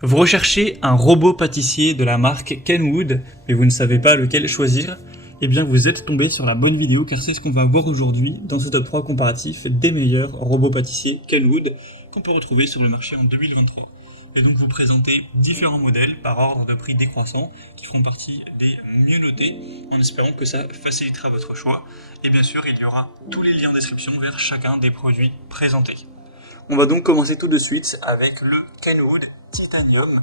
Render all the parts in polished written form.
Vous recherchez un robot pâtissier de la marque Kenwood, mais vous ne savez pas lequel choisir? Eh bien, vous êtes tombé sur la bonne vidéo car c'est ce qu'on va voir aujourd'hui dans ce top 3 comparatif des meilleurs robots pâtissiers Kenwood qu'on peut retrouver sur le marché en 2023. Et donc vous présenter différents modèles par ordre de prix décroissant qui feront partie des mieux notés en espérant que ça facilitera votre choix. Et bien sûr, il y aura tous les liens en description vers chacun des produits présentés. On va donc commencer tout de suite avec le Kenwood Titanium.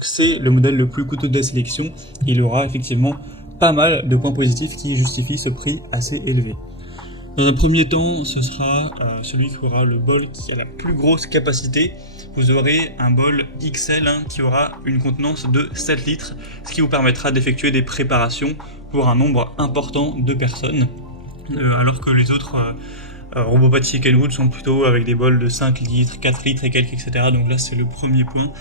C'est le modèle le plus coûteux de la sélection. Il aura effectivement pas mal de points positifs qui justifient ce prix assez élevé. Dans un premier temps, ce sera celui qui aura le bol qui a la plus grosse capacité. Vous aurez un bol XL qui aura une contenance de 7 litres, ce qui vous permettra d'effectuer des préparations pour un nombre important de personnes, alors que les autres robots pâtissiers Kenwood sont plutôt avec des bols de 5 litres, 4 litres et quelques, etc. Donc là, c'est le premier point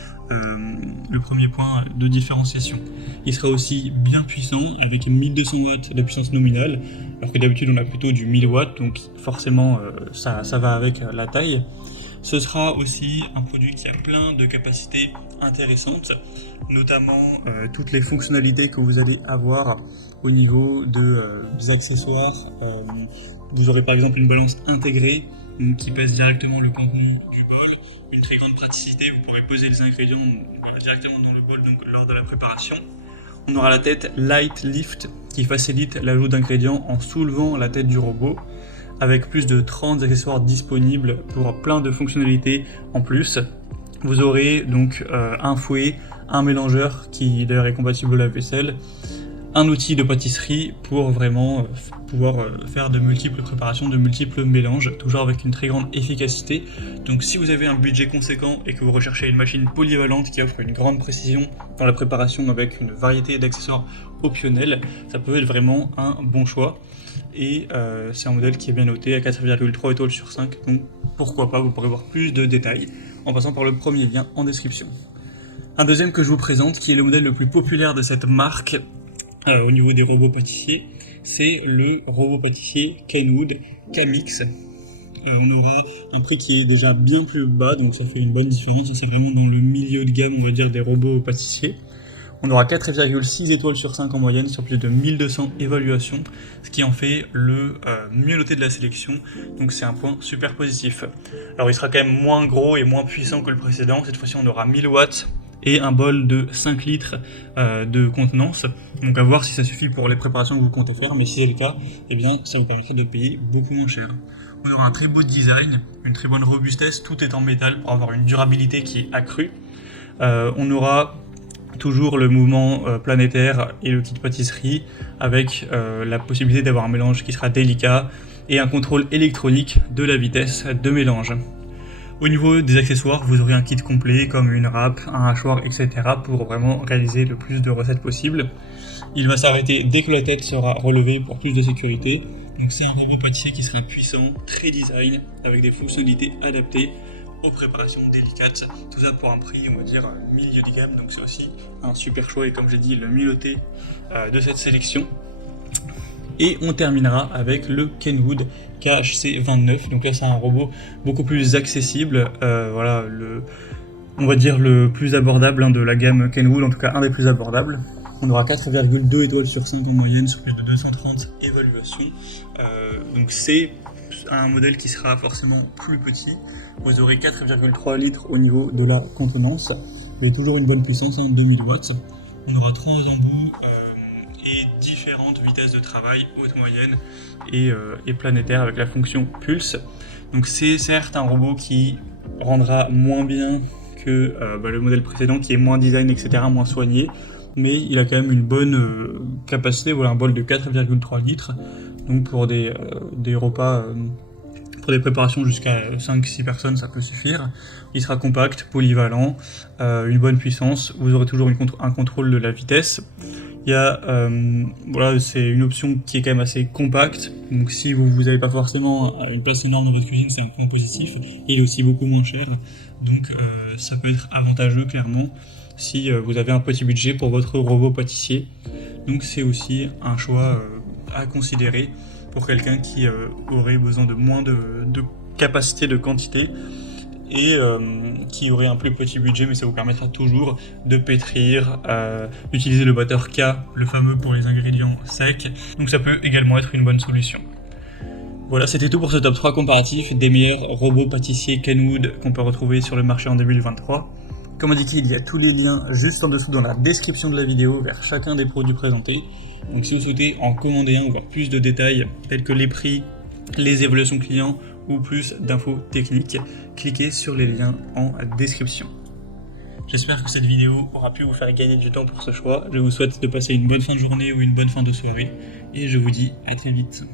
de différenciation. Il sera aussi bien puissant, avec 1200 watts de puissance nominale, alors que d'habitude, on a plutôt du 1000 watts, donc forcément, ça va avec la taille. Ce sera aussi un produit qui a plein de capacités intéressantes, notamment toutes les fonctionnalités que vous allez avoir au niveau des accessoires. Vous aurez par exemple une balance intégrée qui pèse directement le contenu du bol, une très grande praticité, vous pourrez poser les ingrédients directement dans le bol donc lors de la préparation. On aura la tête Light Lift qui facilite l'ajout d'ingrédients en soulevant la tête du robot, avec plus de 30 accessoires disponibles pour plein de fonctionnalités en plus. Vous aurez donc un fouet, un mélangeur qui d'ailleurs est compatible au lave-vaisselle, un outil de pâtisserie pour vraiment pouvoir faire de multiples préparations, de multiples mélanges, toujours avec une très grande efficacité. Donc si vous avez un budget conséquent et que vous recherchez une machine polyvalente qui offre une grande précision dans la préparation avec une variété d'accessoires optionnels, ça peut être vraiment un bon choix. Et c'est un modèle qui est bien noté à 4,3 étoiles sur 5, donc pourquoi pas, vous pourrez voir plus de détails en passant par le premier lien en description. Un deuxième que je vous présente, qui est le modèle le plus populaire de cette marque, au niveau des robots pâtissiers, c'est le robot pâtissier Kenwood Kamix. On aura un prix qui est déjà bien plus bas, donc ça fait une bonne différence, c'est vraiment dans le milieu de gamme, on va dire, des robots pâtissiers. On aura 4,6 étoiles sur 5 en moyenne sur plus de 1200 évaluations, ce qui en fait le mieux noté de la sélection, donc c'est un point super positif. Alors il sera quand même moins gros et moins puissant que le précédent, cette fois-ci on aura 1000 watts, et un bol de 5 litres de contenance. Donc à voir si ça suffit pour les préparations que vous comptez faire, mais si c'est le cas, eh bien ça vous permettra de payer beaucoup moins cher. On aura un très beau design, une très bonne robustesse, tout est en métal pour avoir une durabilité qui est accrue. On aura toujours le mouvement planétaire et le kit pâtisserie avec la possibilité d'avoir un mélange qui sera délicat et un contrôle électronique de la vitesse de mélange. Au niveau des accessoires, vous aurez un kit complet comme une râpe, un hachoir, etc. pour vraiment réaliser le plus de recettes possible. Il va s'arrêter dès que la tête sera relevée pour plus de sécurité. Donc c'est un robot pâtissier qui sera puissant, très design, avec des fonctionnalités adaptées aux préparations délicates. Tout ça pour un prix, on va dire, milieu de gamme. Donc c'est aussi un super choix et comme j'ai dit, le mieux noté de cette sélection. Et on terminera avec le Kenwood KHC29. Donc là c'est un robot beaucoup plus accessible, voilà, on va dire le plus abordable de la gamme Kenwood, en tout cas un des plus abordables. On aura 4,2 étoiles sur 5 en moyenne sur plus de 230 évaluations. Donc c'est un modèle qui sera forcément plus petit. Vous aurez 4,3 litres au niveau de la contenance et toujours une bonne puissance, 2000 watts. On aura 3 embouts et différentes vitesses de travail, haute, moyenne et planétaire avec la fonction pulse. Donc c'est certes un robot qui rendra moins bien que le modèle précédent qui est moins design, etc., moins soigné, mais il a quand même une bonne capacité, voilà, un bol de 4,3 litres, donc pour des repas, pour des préparations jusqu'à 5-6 personnes, ça peut suffire. Il sera compact, polyvalent, une bonne puissance, vous aurez toujours un contrôle de la vitesse. Il y a, voilà, c'est une option qui est quand même assez compacte, donc si vous n'avez pas forcément une place énorme dans votre cuisine, c'est un point positif, et il est aussi beaucoup moins cher, donc ça peut être avantageux clairement si vous avez un petit budget pour votre robot pâtissier. Donc c'est aussi un choix à considérer pour quelqu'un qui aurait besoin de moins de capacité, de quantité, et qui aurait un plus petit budget, mais ça vous permettra toujours de pétrir, d'utiliser le batteur K, le fameux pour les ingrédients secs, donc ça peut également être une bonne solution. Voilà, c'était tout pour ce top 3 comparatif des meilleurs robots pâtissiers Kenwood qu'on peut retrouver sur le marché en 2023. Comme indiqué, il y a tous les liens juste en dessous dans la description de la vidéo vers chacun des produits présentés. Donc si vous souhaitez en commander un ou voir plus de détails tels que les prix, les évaluations clients ou plus d'infos techniques, cliquez sur les liens en description. J'espère que cette vidéo aura pu vous faire gagner du temps pour ce choix. Je vous souhaite de passer une bonne fin de journée ou une bonne fin de soirée et je vous dis à très vite.